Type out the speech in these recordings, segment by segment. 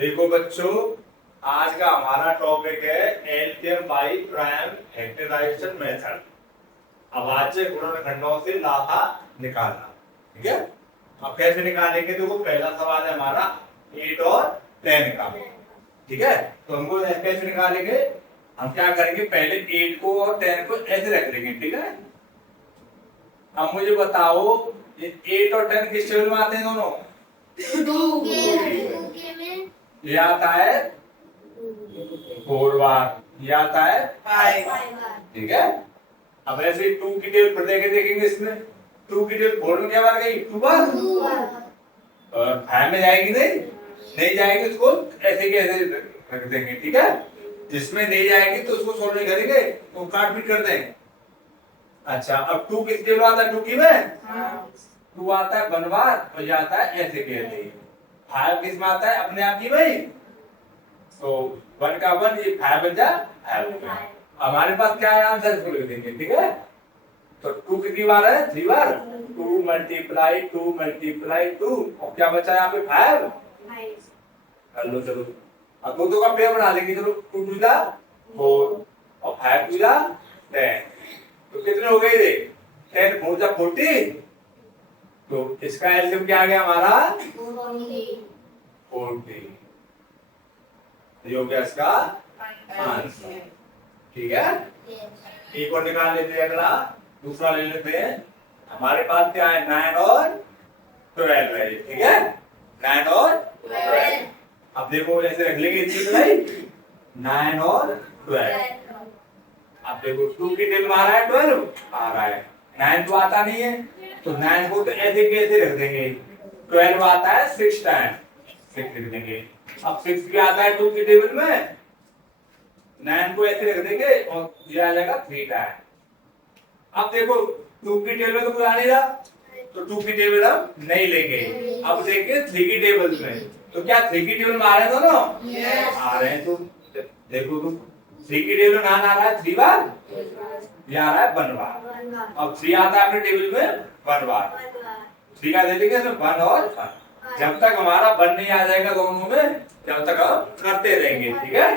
देखो बच्चों, आज का हमारा टॉपिक है LCM by prime factorization method. अभाज्य गुणनखंडों से लाभा निकालना। ठीक है, अब कैसे निकालेंगे? देखो पहला सवाल है हमारा 8 और 10 का। ठीक है, तो हमको कैसे निकालेंगे? हम क्या करेंगे, पहले 8 को और 10 को ऐसे रख लेंगे। ठीक है, अब मुझे बताओ ये 8 और 10 किस टेबल में आते हैं? दोनों ये आता है 4 बार, ये आता है 5 बार। ठीक है, अब ऐसे 2 की टेबल पर देखेंगे, इसमें 2 की टेबल 4 में क्या बार गई? 2 बार। और 5 में जाएगी नहीं जाएगी, उसको ऐसे के ऐसे रख देंगे। ठीक है, जिसमें नहीं जाएगी तो उसको सोल्व नहीं करेंगे, तो काट पीट कर देंगे। अच्छा, अब 2 किस टेबल आता है? 2 की में 2 आता है 1 बार, और ये आता है ऐसे के ऐसे। 5 किस में आता है? अपने आप की भाई, तो 1 का 1, ये 5 बन जा 5 हो गया। हमारे पास क्या है आंसर, इसको लिख देंगे। ठीक है, तो 2 कितनी बार है? 3 बार। 2 मल्टीप्लाई 2 मल्टीप्लाई 2, और क्या बचा यहाँ पे? 5। कर लो चलो, अब दो का पेयर बना लेंगे। चलो 2 2 जा 4 और 5 2 जा 10, तो कितने हो गए? ये 10 4 जा 40, तो इसका एलसीएम क्या आ गया हमारा? 40। ये हो गया इसका आंसर। ठीक है, एक और निकाल लेते हैं, अगला दूसरा ले लेते हैं। हमारे पास क्या है? 9 और 12 है। ठीक है, 9 और 12। अब देखो ऐसे रख लेंगे इतनी बड़ाई, 9 और 12। अब देखो 2 की टेबल आ रहा है 12 आ रहा है, 9 तो आता नहीं है, तो 9 को तो ऐसे कैसे रख देंगे। 12 आता है 6 टाइम, 6 लिख देंगे। अब 6 भी आता है 2 की टेबल में, 9 को ऐसे रख देंगे और ये आ जाएगा 3 टाइम। अब देखो 2 की टेबल में तो कोई आ नहीं रहा, तो 2 की टेबल हम नहीं लेंगे। अब देखिए 3 की टेबल में, तो क्या 3 की टेबल में आ रहे हैं दोनों? आ रहे हैं, तो देखो तुम 3 की टेबल में नान आ रहा है 3 बार, ये आ रहा है 1 बार। अब 3 आता है अपने टेबल में 1 बार, 3 का दे देंगे इसमें 1 और 1। जब तक हमारा 1 नहीं आ जाएगा दोनों में, जब तक हम करते रहेंगे। ठीक है,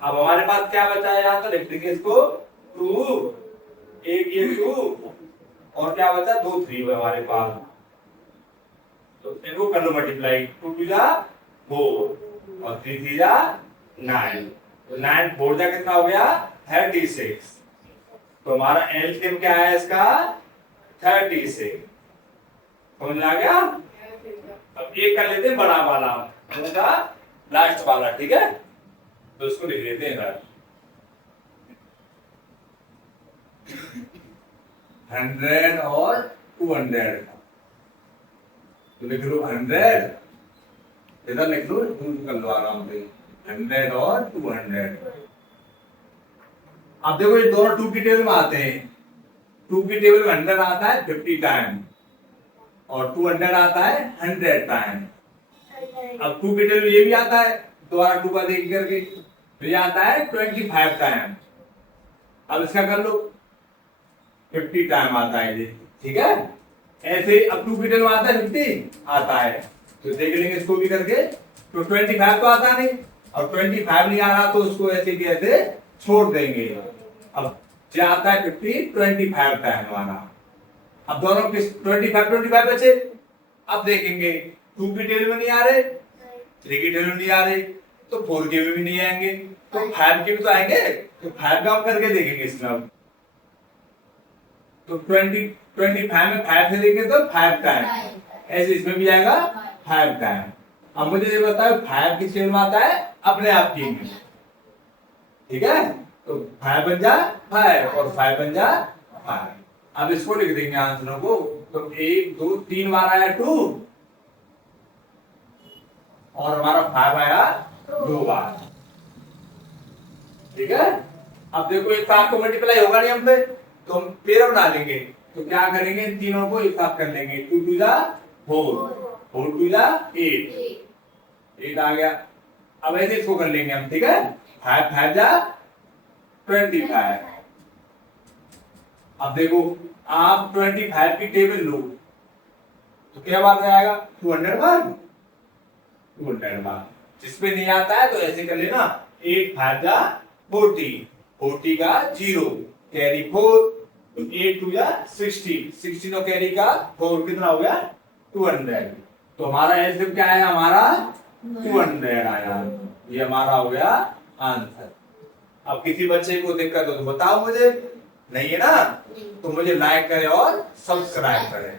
अब हमारे पास क्या बचा है? यहाँ तो लिख देंगे इसको 2, एक ये 2, और क्या बचा? 2 3 हमारे पास, तो इनको कर लो मल्टीप्लाई। 2 2 जा 4 और 3 3 जा 9, तो 9 4 जा कितना हो गया? 36। तो हमारा एलसीएम क्या है इसका? 36। समझ में आ गया? अब एक कर लेते हैं बड़ा वाला, उसका लास्ट वाला। ठीक है, तो इसको लिख लेते हैं इधर 100 और 200, तो लिख लो 100, इधर लिख लो, कर लो आराम से 100 और 200। अब देखो ये दोनों 2 की टेबल में आते हैं, 2 की टेबल में 100 आता है 50 टाइम, और 200 आता है 100 टाइम। अब 2 की टेबल में ये भी आता है, दोबारा 2 का देख करके, तो ये आता है 25 टाइम। अब इसका कर लो, 50 टाइम आता है ये। ठीक है, ऐसे अब 2 की टेबल में आता है 50 आता है, तो देख लेंगे इसको भी करके। तो 25 तो आता नहीं, और 25 नहीं आ रहा, तो उसको ऐसे कैसे छोड़ देंगे। अब क्या आता है 50 25 टाइम वाला। अब दोनों किस 25 बचे। अब देखेंगे 2 की टेबल में नहीं आ रहे, 3 की टेबल में नहीं आ रहे, तो 4 के भी नहीं आएंगे, तो 5 के भी तो आएंगे, तो 5 का हम करके देखेंगे इसमें। अब तो 25 में 5 से देखेंगे तो 5 टाइम, ऐसे इसमें भी आएगा 5 टाइम। अब मुझे ये बताओ 5 किस टेबल में आता है? अपने आप की में। ठीक है, तो 5 बन जा 5 और 5 बन जा 5। अब इसको लिख देंगे आंसरों को, तो 1 2 3 बार आया 2, और हमारा 5 आया 2 बार। ठीक है, अब देखो एक साथ को मल्टीप्लाई होगा नहीं हम पे, तो हम पेयर बना लेंगे। तो क्या करेंगे, इन तीनों को एक साथ कर लेंगे। 2 2 जा 4 4 2 जा 8 आ गया। अब ऐसे इसको कर लेंगे हम। ठीक है, 5 5 जा 25। अब देखो आप 25 की टेबल लो, तो क्या बात आएगा? 200 बार 200 बार। जिसमें नहीं आता है तो ऐसे कर लेना, 8 5 जा 40, 40 का 0 कैरी 4, तो 8 2 जा 16, 16 और कैरी का 4 कितना हो गया 200। तो हमारा एलसीएम क्या है, हमारा 200 आया। ये हमारा हो गया आंसर। अब किसी बच्चे को दिक्कत हो तो बताओ मुझे, नहीं है ना, तो मुझे लाइक करें और सब्सक्राइब करें।